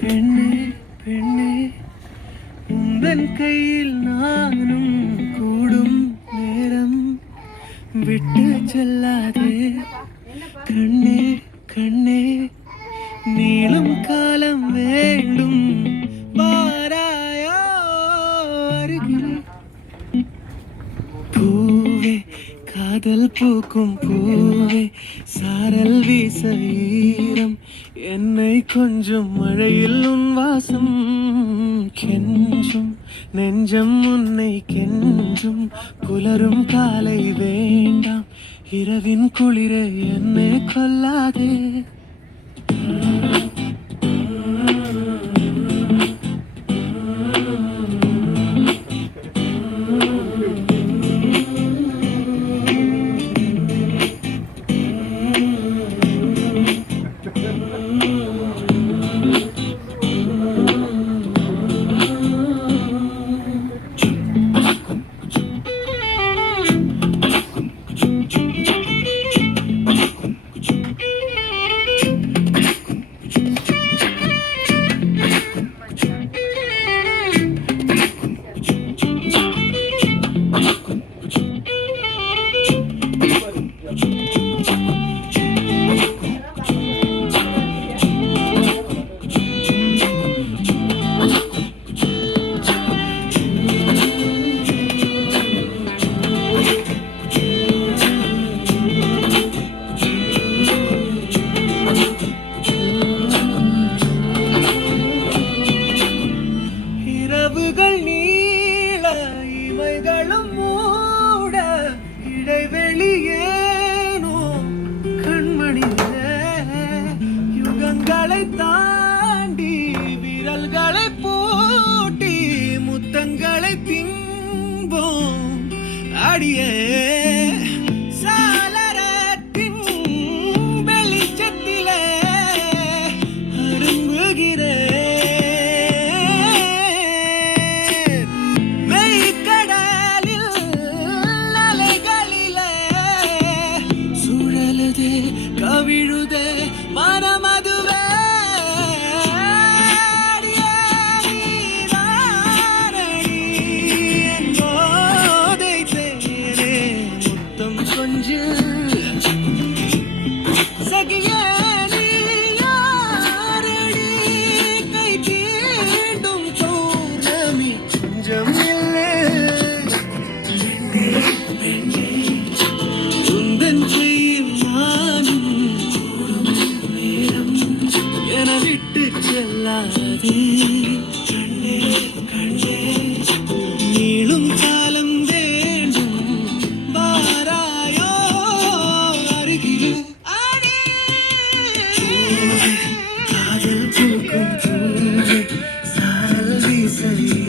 பெண்ணே பெண்ணே உந்தன் கையில் நானும் கூடும் நேரம் விட்டு செல்லாதே கண்ணே கண்ணே நீளும் காலம் வேண்டும் வாராயோ அருகிலே பூவே காதல் பூக்கும் பூவே சாரல் வீச ஈரம் என்னை கொஞ்சம் மழையில் உன் வாசம் கெஞ்சும் நெஞ்சம் உன்னை கெஞ்சும் புலரும் காலை வேண்டாம் இரவின் குளிர என்னை கொல்லாதே இரவுகள் நீள இமைகளும் மூட இடைவெளியேனோ கண்மணியே யுகங்களை தாண்டி விரல்களை பூட்டி முத்தங்களை திம்போம் அடியே சாளரத்தின் வெளிச்சத்திலே அரும்புகிறேன் கவிழுதே மனமதுவே போதை தேரே முத்தம் கொஞ்சு சகியே நீ யாரடி கை தீண்டும் தோரணமி கொஞ்சம் இல்லை உந்தன் கையில் நானும் விட்டு செல்லாதே கண்ணே கண்ணே